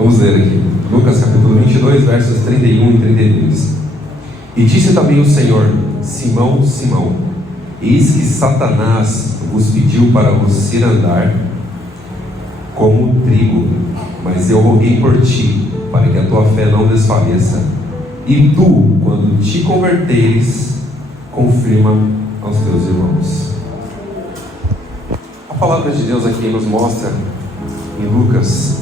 Vamos ler aqui, Lucas capítulo 22, versos 31 e 32. E disse também o Senhor: Simão, Simão, eis que Satanás vos pediu para vos ir andar como trigo, mas eu roguei por ti, para que a tua fé não desfaleça. E tu, quando te converteres, confirma aos teus irmãos. A palavra de Deus aqui nos mostra em Lucas,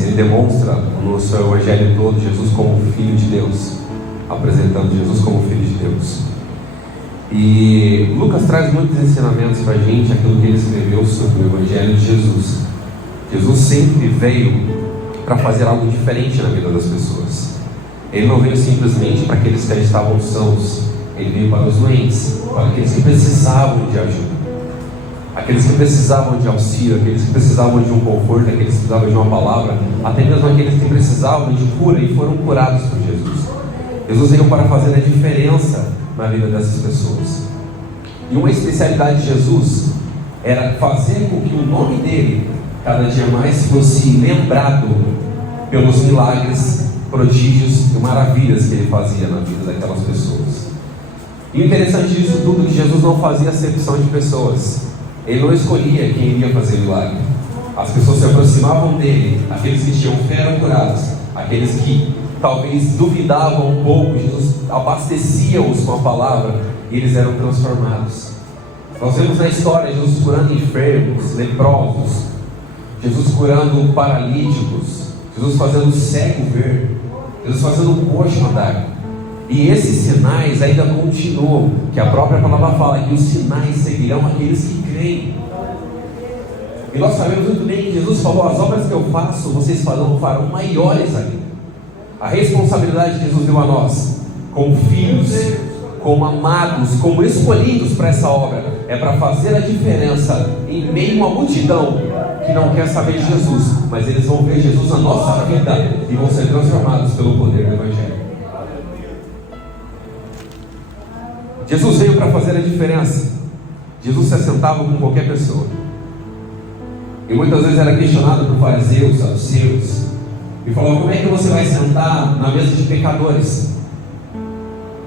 ele demonstra no seu evangelho todo Jesus como Filho de Deus, apresentando Jesus como Filho de Deus. E Lucas traz muitos ensinamentos para a gente, aquilo que ele escreveu sobre o evangelho de Jesus. Jesus sempre veio para fazer algo diferente na vida das pessoas. Ele não veio simplesmente para aqueles que estavam sãos, ele veio para os doentes, para aqueles que precisavam de ajuda, aqueles que precisavam de auxílio, aqueles que precisavam de um conforto, aqueles que precisavam de uma palavra, até mesmo aqueles que precisavam de cura e foram curados por Jesus. Jesus veio para fazer a diferença na vida dessas pessoas. E uma especialidade de Jesus era fazer com que o nome dele cada dia mais fosse lembrado pelos milagres, prodígios e maravilhas que ele fazia na vida daquelas pessoas. E o interessante disso tudo é que Jesus não fazia acepção de pessoas. Ele não escolhia quem iria fazer milagre. As pessoas se aproximavam dele, aqueles que tinham fé eram curados, aqueles que talvez duvidavam um pouco, Jesus abastecia-os com a palavra e eles eram transformados. Nós vemos na história Jesus curando enfermos, leprosos, Jesus curando paralíticos, Jesus fazendo o cego ver, Jesus fazendo o coxo andar. E esses sinais ainda continuam, que a própria palavra fala que os sinais seguirão aqueles que creem. E nós sabemos muito bem que Jesus falou: as obras que eu faço, vocês farão maiores ainda. A responsabilidade que Jesus deu a nós, como filhos, como amados, como escolhidos para essa obra, é para fazer a diferença em meio a uma multidão que não quer saber de Jesus, mas eles vão ver Jesus na nossa vida e vão ser transformados pelo poder do Evangelho. Jesus veio para fazer a diferença. Jesus se assentava com qualquer pessoa, e muitas vezes era questionado por fariseus, saduceus, e falou: como é que você vai sentar na mesa de pecadores?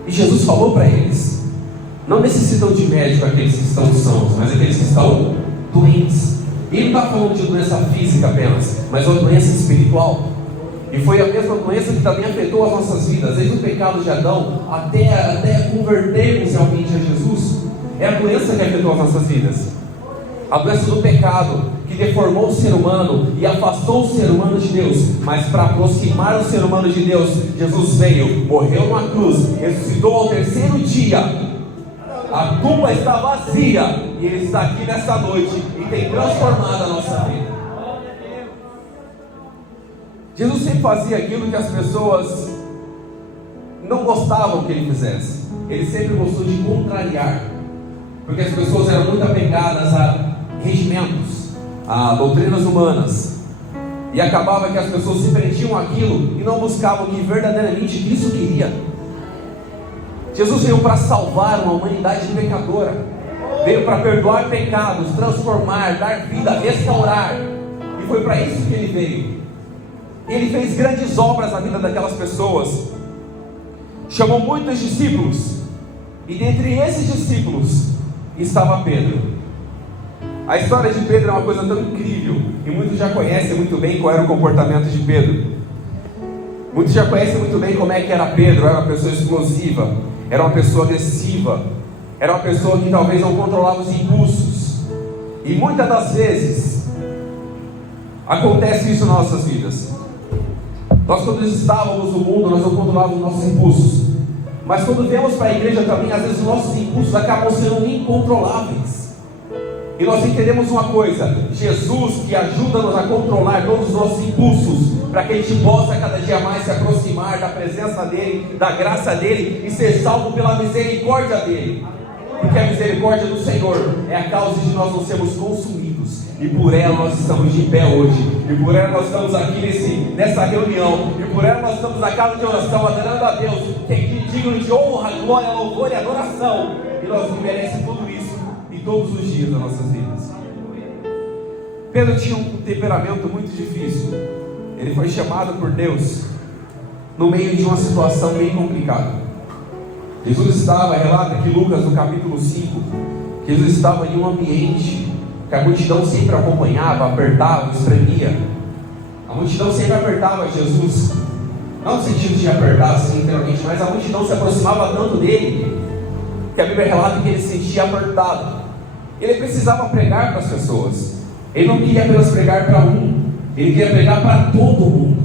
E Jesus falou para eles: não necessitam de médico aqueles que estão sãos, mas aqueles que estão doentes. E ele não está falando de doença física apenas, mas uma doença espiritual. E foi a mesma doença que também afetou as nossas vidas, desde o pecado de Adão até convertermos realmente a Jesus. É a doença que afetou as nossas vidas, a doença do pecado, que deformou o ser humano e afastou o ser humano de Deus. Mas para aproximar o ser humano de Deus, Jesus veio, morreu numa cruz, ressuscitou ao terceiro dia. A tumba está vazia e Ele está aqui nesta noite e tem transformado a nossa vida. Jesus sempre fazia aquilo que as pessoas não gostavam que Ele fizesse. Ele sempre gostou de contrariar, porque as pessoas eram muito apegadas a regimentos, a doutrinas humanas, e acabava que as pessoas se prendiam àquilo e não buscavam o que verdadeiramente Cristo queria. Jesus veio para salvar uma humanidade pecadora, veio para perdoar pecados, transformar, dar vida, restaurar, e foi para isso que Ele veio. Ele fez grandes obras na vida daquelas pessoas, chamou muitos discípulos, e dentre esses discípulos estava Pedro. A história de Pedro é uma coisa tão incrível, e muitos já conhecem muito bem qual era o comportamento de Pedro. Muitos já conhecem muito bem como é que era Pedro. Era uma pessoa explosiva, era uma pessoa agressiva, era uma pessoa que talvez não controlava os impulsos. E muitas das vezes acontece isso nas nossas vidas. Nós, quando estávamos no mundo, nós não controlávamos os nossos impulsos, mas quando viemos para a igreja também, às vezes os nossos impulsos acabam sendo incontroláveis. E nós entendemos uma coisa: Jesus, que ajuda-nos a controlar todos os nossos impulsos, para que a gente possa cada dia mais se aproximar da presença dEle, da graça dEle, e ser salvo pela misericórdia dEle. Porque a misericórdia do Senhor é a causa de nós não sermos consumidos, e por ela nós estamos de pé hoje, e por ela nós estamos aqui nessa reunião, e por ela nós estamos na casa de oração, adorando a Deus, que é digno de honra, glória, louvor e adoração. E nós merecemos tudo isso, e todos os dias das nossas vidas. Pedro tinha um temperamento muito difícil. ele foi chamado por Deus no meio de uma situação bem complicada. Jesus estava, relata aqui Lucas no capítulo 5, que Jesus estava em um ambiente que a multidão sempre acompanhava, apertava, espremia. A multidão sempre apertava Jesus, não no sentido de apertar assim, literalmente, mas a multidão se aproximava tanto dele, que a Bíblia relata que ele se sentia apertado. Ele precisava pregar para as pessoas. Ele não queria apenas pregar para um, ele queria pregar para todo mundo.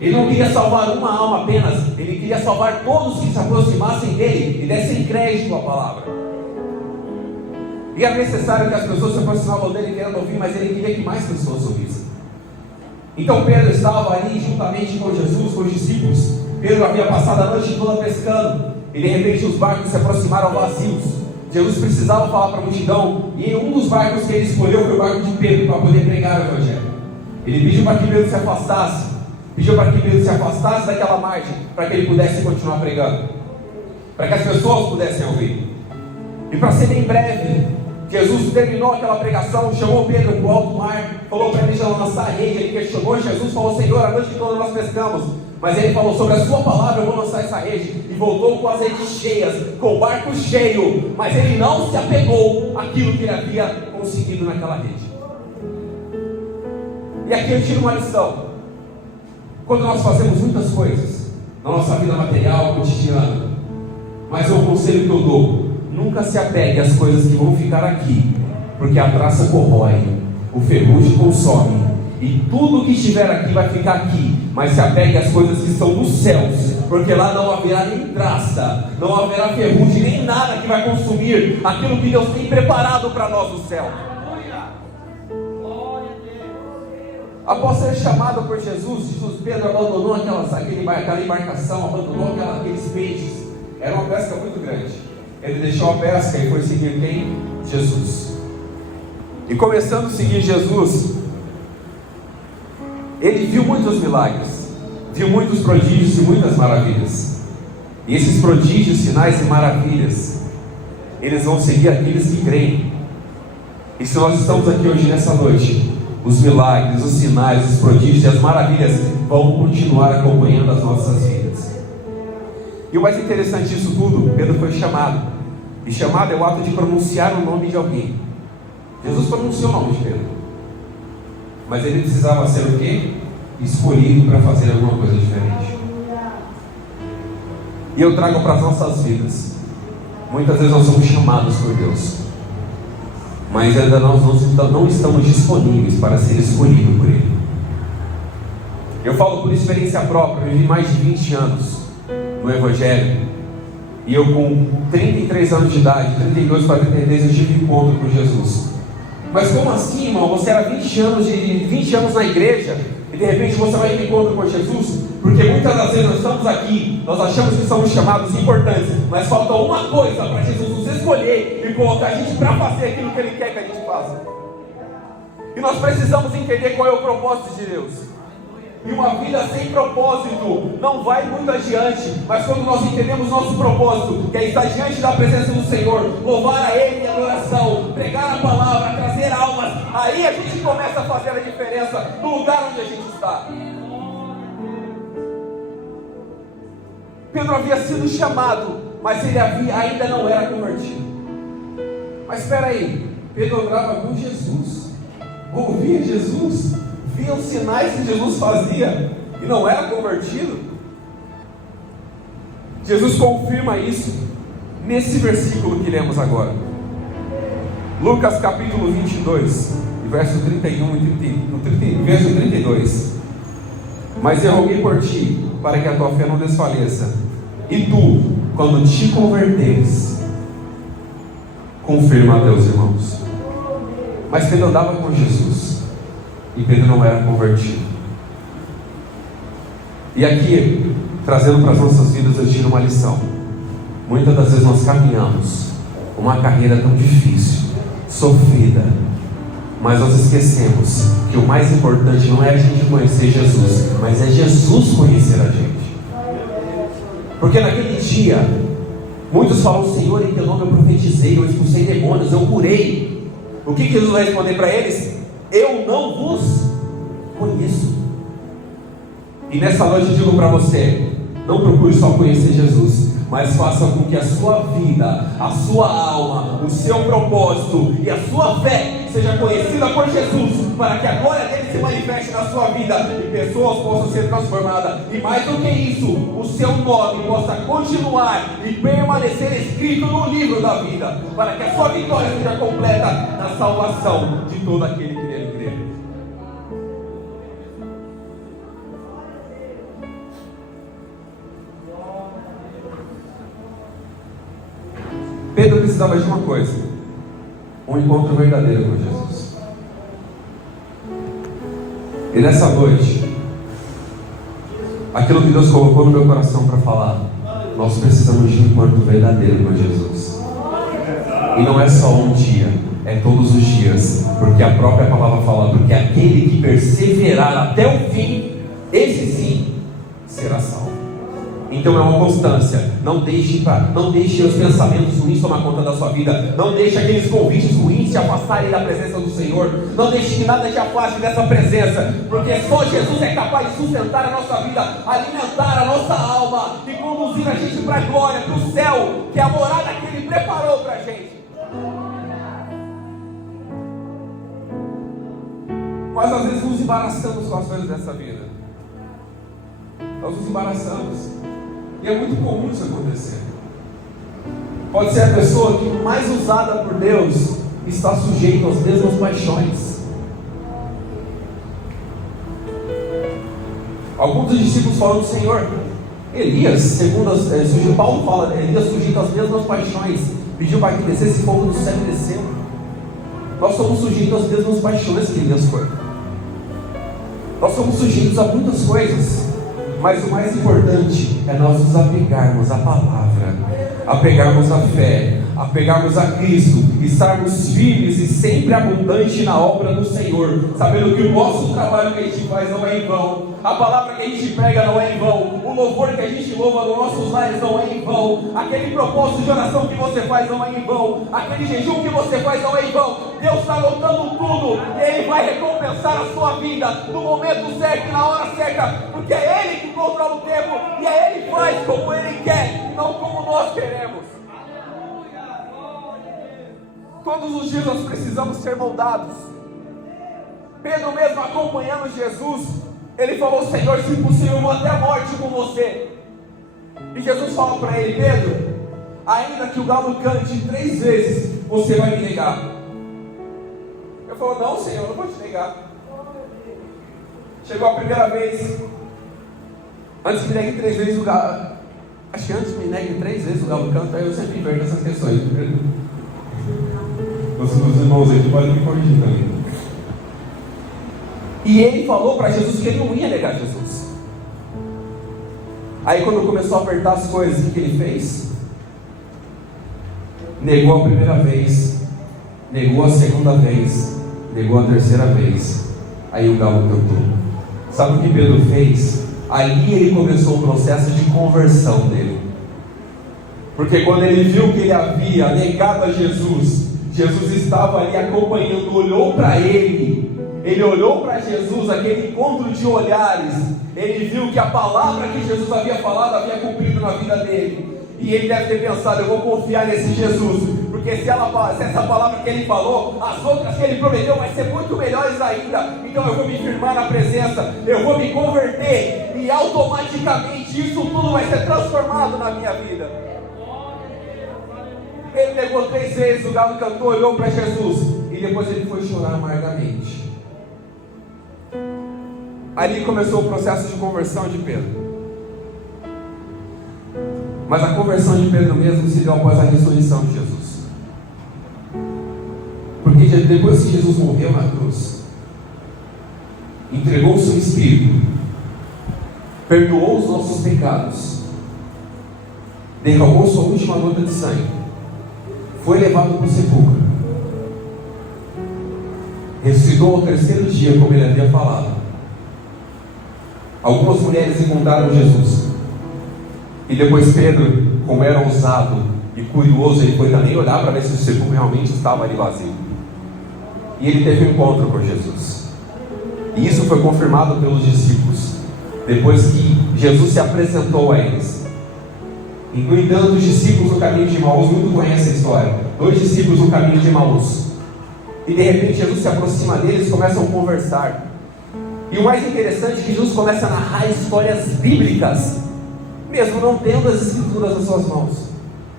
Ele não queria salvar uma alma apenas, ele queria salvar todos que se aproximassem dele e dessem crédito à palavra. E era necessário que as pessoas se aproximavam dele querendo ouvir, mas ele queria que mais pessoas ouvissem. Então Pedro estava ali juntamente com Jesus, com os discípulos. Pedro havia passado a noite toda pescando, e de repente os barcos se aproximaram vazios. Jesus precisava falar para a multidão, e um dos barcos que ele escolheu foi o barco de Pedro, para poder pregar o Evangelho. Ele pediu para que Pedro se afastasse, daquela margem, para que ele pudesse continuar pregando, para que as pessoas pudessem ouvir. E para ser bem breve, Jesus terminou aquela pregação, chamou Pedro para o alto mar, falou para ele já lançar a rede. Ele questionou Jesus, falou: Senhor, a noite toda nós pescamos, mas ele falou: sobre a sua palavra eu vou lançar essa rede. E voltou com as redes cheias, com o barco cheio, mas ele não se apegou àquilo que ele havia conseguido naquela rede. E aqui eu tiro uma lição. Quando nós fazemos muitas coisas na nossa vida material, cotidiana, mas o conselho que eu dou: nunca se apegue às coisas que vão ficar aqui, porque a traça corrói, o ferrugem consome, e tudo que estiver aqui vai ficar aqui. Mas se apegue às coisas que estão nos céus, porque lá não haverá nem traça, não haverá ferrugem, nem nada que vai consumir aquilo que Deus tem preparado para nós no céu. Após ser chamado por Jesus, Pedro abandonou aquela embarcação, abandonou aqueles peixes. Era uma pesca muito grande. Ele deixou a pesca e foi seguir quem? Jesus. E começando a seguir Jesus, ele viu muitos milagres, viu muitos prodígios e muitas maravilhas. E esses prodígios, sinais e maravilhas, eles vão seguir aqueles que creem. E se nós estamos aqui hoje nessa noite, os milagres, os sinais, os prodígios e as maravilhas vão continuar acompanhando as nossas vidas. E o mais interessante disso tudo, Pedro foi chamado. E chamado é o ato de pronunciar o nome de alguém. Jesus pronunciou o nome de Pedro, mas ele precisava ser o quê? Escolhido para fazer alguma coisa diferente. E eu trago para as nossas vidas. Muitas vezes nós somos chamados por Deus, mas ainda nós não estamos disponíveis para ser escolhidos por Ele. Eu falo por experiência própria. Eu vivi mais de 20 anos no Evangelho, e eu com 33 anos de idade, 32 para 33, eu tive encontro com Jesus. Mas como assim, irmão? Você era 20 anos na igreja, e de repente você vai ter encontro com Jesus? Porque muitas das vezes nós estamos aqui, nós achamos que somos chamados importantes, mas falta uma coisa para Jesus nos escolher e colocar a gente para fazer aquilo que Ele quer que a gente faça. E nós precisamos entender qual é o propósito de Deus. E uma vida sem propósito não vai muito adiante. Mas quando nós entendemos nosso propósito, que é estar diante da presença do Senhor, louvar a Ele em adoração, pregar a palavra, trazer almas, aí a gente começa a fazer a diferença no lugar onde a gente está. Pedro havia sido chamado, mas ele ainda não era convertido. Mas espera aí, Pedro andava com Jesus, ouvia Jesus, via os sinais que Jesus fazia e não era convertido. Jesus confirma isso nesse versículo que lemos agora. Lucas capítulo 22, verso 31 e verso 32. Mas eu roguei por ti, para que a tua fé não desfaleça, e tu, quando te converteres, confirma a teus irmãos. Mas Pedro andava com Jesus, e Pedro não era convertido. E aqui, trazendo para as nossas vidas, eu tiro uma lição. Muitas das vezes nós caminhamos uma carreira tão difícil, sofrida, mas nós esquecemos que o mais importante não é a gente conhecer Jesus, mas é Jesus conhecer a gente. Porque naquele dia, muitos falam: Senhor, em teu nome eu profetizei, eu expulsei demônios, eu curei. O que Jesus vai responder para eles? Eu não vos conheço. E nessa noite eu digo para você: não procure só conhecer Jesus, mas faça com que a sua vida, a sua alma, o seu propósito e a sua fé seja conhecida por Jesus, para que a glória dele se manifeste na sua vida e pessoas possam ser transformadas. E mais do que isso, o seu nome possa continuar e permanecer escrito no livro da vida, para que a sua vitória seja completa na salvação de todo aquele que nele crê. Pedro precisava de uma coisa: um encontro verdadeiro com Jesus. E nessa noite, aquilo que Deus colocou no meu coração para falar, nós precisamos de um encontro verdadeiro com Jesus. E não é só um dia, é todos os dias, porque a própria palavra fala: porque aquele que perseverar até o fim, esse sim será salvo. Então é uma constância. Não deixe os pensamentos ruins tomar conta da sua vida. Não deixe aqueles convites ruins te afastarem da presença do Senhor. Não deixe que nada te afaste dessa presença, porque só Jesus é capaz de sustentar a nossa vida, alimentar a nossa alma e conduzir a gente para a glória, para o céu, que é a morada que Ele preparou para a gente. Mas às vezes nos embaraçamos com as coisas dessa vida. Nós nos embaraçamos. E é muito comum isso acontecer. Pode ser a pessoa que mais usada por Deus está sujeito às mesmas paixões. Alguns dos discípulos falam do Senhor. Elias, segundo Paulo fala, Elias sujeito às mesmas paixões. Pediu para que descesse fogo do céu e desceu. Nós somos sujeitos às mesmas paixões que Elias foi. Nós somos sujeitos a muitas coisas. Mas o mais importante é nós nos apegarmos à palavra, apegarmos à fé, apegarmos a Cristo, estarmos firmes e sempre abundantes na obra do Senhor, sabendo que o nosso trabalho que a gente faz não é em vão, a palavra que a gente prega não é em vão, o louvor que a gente louva nos nossos lares não é em vão, aquele propósito de oração que você faz não é em vão, aquele jejum que você faz não é em vão. Deus está anotando tudo e Ele vai recompensar a sua vida no momento certo e na hora certa, porque é Ele que controla o tempo e é Ele que faz como Ele quer e não como nós queremos. Todos os dias nós precisamos ser moldados. Pedro mesmo acompanhando Jesus, ele falou: Senhor, se possível eu vou até a morte com você. E Jesus fala para ele: Pedro, ainda que o galo cante 3 vezes, você vai me negar. Ele falou: não, Senhor, eu não vou te negar. Chegou a primeira vez. Antes me negue 3 vezes o galo. Acho que antes me negue 3 vezes o galo canta. Aí eu sempre inverto essas questões. Os irmãos aí podem me corrigir também. E ele falou para Jesus que ele não ia negar Jesus. Aí quando começou a apertar as coisas, o que ele fez? Negou a primeira vez, negou a segunda vez, negou a terceira vez. Aí o galo cantou. Sabe o que Pedro fez? Ali ele começou o processo de conversão dele. Porque quando ele viu que ele havia negado a Jesus, Jesus estava ali acompanhando, olhou para ele olhou para Jesus, aquele encontro de olhares, ele viu que a palavra que Jesus havia falado havia cumprido na vida dele, e ele deve ter pensado: eu vou confiar nesse Jesus, porque se essa palavra que ele falou, as outras que ele prometeu vai ser muito melhores ainda, então eu vou me firmar na presença, eu vou me converter, e automaticamente isso tudo vai ser transformado na minha vida. Ele negou 3 vezes, o galo cantou, olhou para Jesus, e depois ele foi chorar amargamente. Ali começou o processo de conversão de Pedro. Mas a conversão de Pedro mesmo se deu após a ressurreição de Jesus. Porque depois que Jesus morreu na cruz, entregou o seu Espírito, perdoou os nossos pecados, derramou sua última gota de sangue, foi levado para o sepulcro, ressuscitou ao 3º dia, como ele havia falado. Algumas mulheres encontraram Jesus, e depois Pedro, como era ousado e curioso, ele foi também olhar para ver se o sepulcro realmente estava ali vazio, e ele teve um encontro com Jesus, e isso foi confirmado pelos discípulos. depois que Jesus se apresentou a eles. Incluindo os discípulos no caminho de Emaús, muito conhecem a história. 2 discípulos no caminho de Emaús. E de repente Jesus se aproxima deles, começam a conversar. E o mais interessante é que Jesus começa a narrar histórias bíblicas, mesmo não tendo as escrituras nas suas mãos,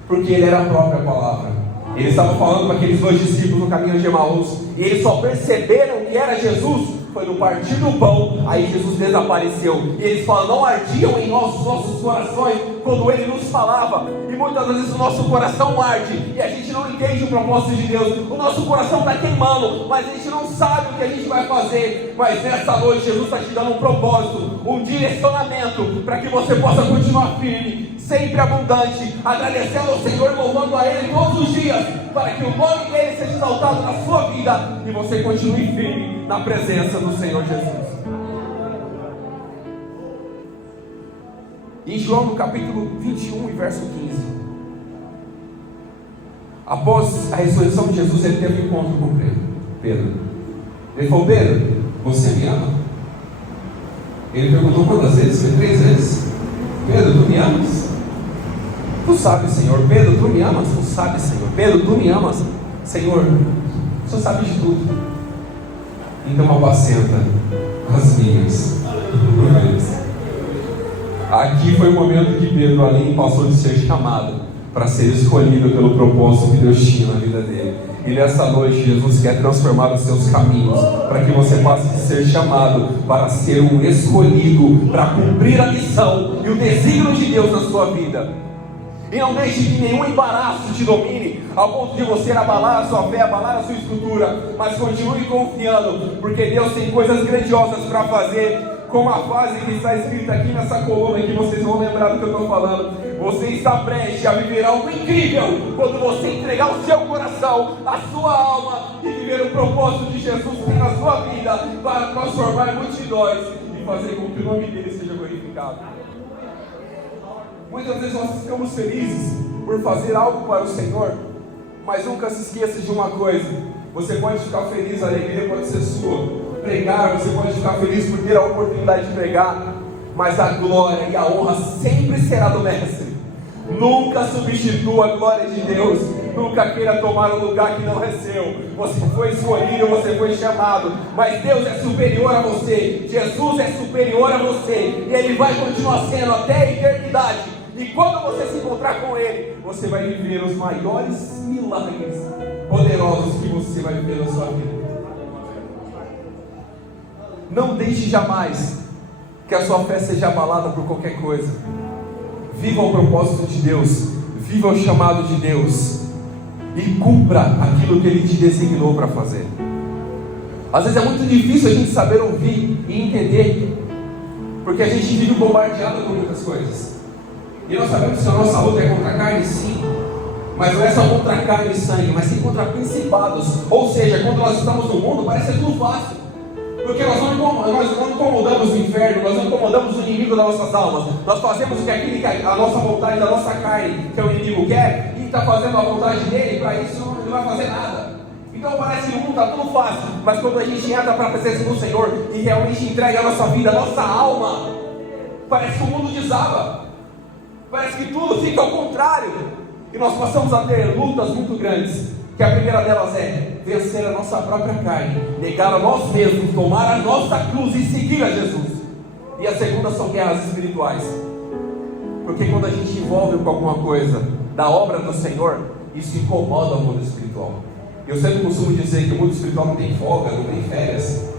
porque ele era a própria palavra. Ele estava falando com aqueles 2 discípulos no caminho de Emaús, e eles só perceberam que era Jesus foi no partir do pão. Aí Jesus desapareceu, e eles falam: não ardiam em nossos corações quando ele nos falava. E muitas vezes o nosso coração arde, e a gente não entende o propósito de Deus. O nosso coração está queimando, mas a gente não sabe o que a gente vai fazer. Mas nessa noite Jesus está te dando um propósito, um direcionamento, para que você possa continuar firme, sempre abundante, agradecendo ao Senhor, louvando a Ele todos os dias, para que o nome dele seja exaltado na sua vida, e você continue firme na presença do Senhor Jesus. Em João no capítulo 21 e verso 15, após a ressurreição de Jesus, ele teve um encontro com Pedro. Ele falou: Pedro, você me ama? Ele perguntou quantas vezes? Foi 3 vezes. Pedro, tu me amas? Tu sabes, Senhor. Pedro, tu me amas? Tu sabes, Senhor. Pedro, tu me amas? Senhor, o Senhor sabe de tudo. Então apacenta as minhas ovelhas. Aqui foi o momento que Pedro ali passou de ser chamado para ser escolhido pelo propósito que Deus tinha na vida dele. E nessa noite Jesus quer transformar os seus caminhos, para que você passe de ser chamado para ser um escolhido, para cumprir a missão e o desígnio de Deus na sua vida. E não deixe que nenhum embaraço te domine, ao ponto de você abalar a sua fé, abalar a sua estrutura. Mas continue confiando, porque Deus tem coisas grandiosas para fazer. Como a frase que está escrita aqui nessa coluna, que vocês vão lembrar do que eu estou falando. Você está prestes a viver algo incrível quando você entregar o seu coração, a sua alma, e viver o propósito de Jesus que tem na sua vida, para transformar multidões e fazer com que o nome dele seja glorificado. Muitas vezes nós ficamos felizes por fazer algo para o Senhor, mas nunca se esqueça de uma coisa: você pode ficar feliz, a alegria pode ser sua. Pregar, você pode ficar feliz por ter a oportunidade de pregar, mas a glória e a honra sempre será do Mestre. Nunca substitua a glória de Deus. Nunca queira tomar um lugar que não é seu. Você foi escolhido, você foi chamado, mas Deus é superior a você. Jesus é superior a você, e Ele vai continuar sendo até a eternidade. E quando você se encontrar com Ele, você vai viver os maiores milagres poderosos que você vai viver na sua vida. Não deixe jamais que a sua fé seja abalada por qualquer coisa. Viva o propósito de Deus, viva o chamado de Deus, e cumpra aquilo que Ele te designou para fazer. Às vezes é muito difícil a gente saber ouvir e entender, porque a gente vive bombardeado com muitas coisas. E nós sabemos que a nossa luta é contra a carne, sim, mas não é só contra a carne e sangue, mas sim contra principados. Ou seja, quando nós estamos no mundo, parece ser tudo fácil, porque nós não incomodamos o inferno, nós não incomodamos o inimigo das nossas almas. Nós fazemos o que a nossa vontade, da nossa carne, que é o inimigo quer, e está fazendo a vontade dele. Para isso ele não vai fazer nada. Então parece que o mundo está tudo fácil, mas quando a gente entra para a presença do Senhor e realmente entrega a nossa vida, a nossa alma, parece que o mundo desaba, parece que tudo fica ao contrário, e nós passamos a ter lutas muito grandes. Que a primeira delas é vencer a nossa própria carne, negar a nós mesmos, tomar a nossa cruz e seguir a Jesus. E a segunda são guerras espirituais, porque quando a gente envolve com alguma coisa da obra do Senhor, isso incomoda o mundo espiritual. Eu sempre costumo dizer que o mundo espiritual não tem folga, não tem férias.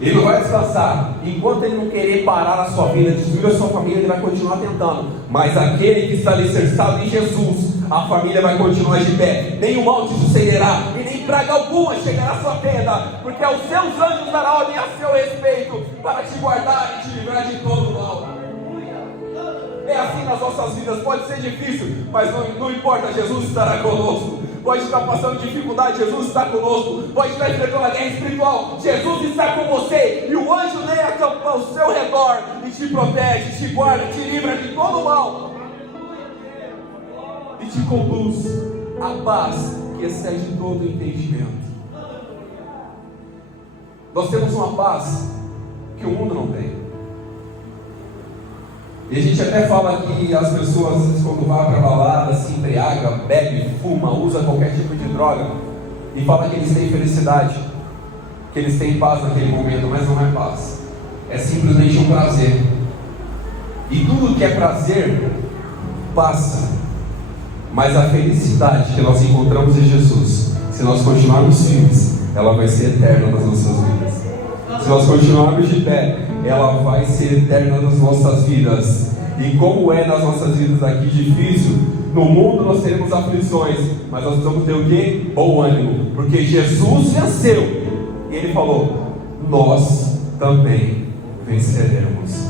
Ele não vai descansar. Enquanto ele não querer parar a sua vida, destruir a sua família, ele vai continuar tentando. Mas aquele que está alicerçado em Jesus, a família vai continuar de pé. Nem o mal te sucederá, e nem praga alguma chegará à sua tenda, porque aos seus anjos dará ordem a seu respeito, para te guardar e te livrar de todo mal. É assim nas nossas vidas. Pode ser difícil, mas não importa, Jesus estará conosco. Pode estar passando dificuldade, Jesus está conosco. Pode estar enfrentando a guerra espiritual, Jesus está com você. E o anjo dele acampa ao seu redor e te protege, te guarda, te livra de todo mal e te conduz à paz que excede todo entendimento. Nós temos uma paz que o mundo não tem. E a gente até fala que as pessoas, às vezes, quando vão para balada, se embriaga, bebe, fuma, usa qualquer tipo de droga, e fala que eles têm felicidade, que eles têm paz naquele momento, mas não é paz, é simplesmente um prazer. E tudo que é prazer passa, mas a felicidade que nós encontramos em Jesus, se nós continuarmos firmes, ela vai ser eterna nas nossas vidas. Se nós continuarmos de pé, ela vai ser eterna nas nossas vidas. E como é nas nossas vidas aqui difícil, no mundo nós teremos aflições, mas nós precisamos ter o quê? Bom ânimo, porque Jesus venceu, e Ele falou, nós também venceremos.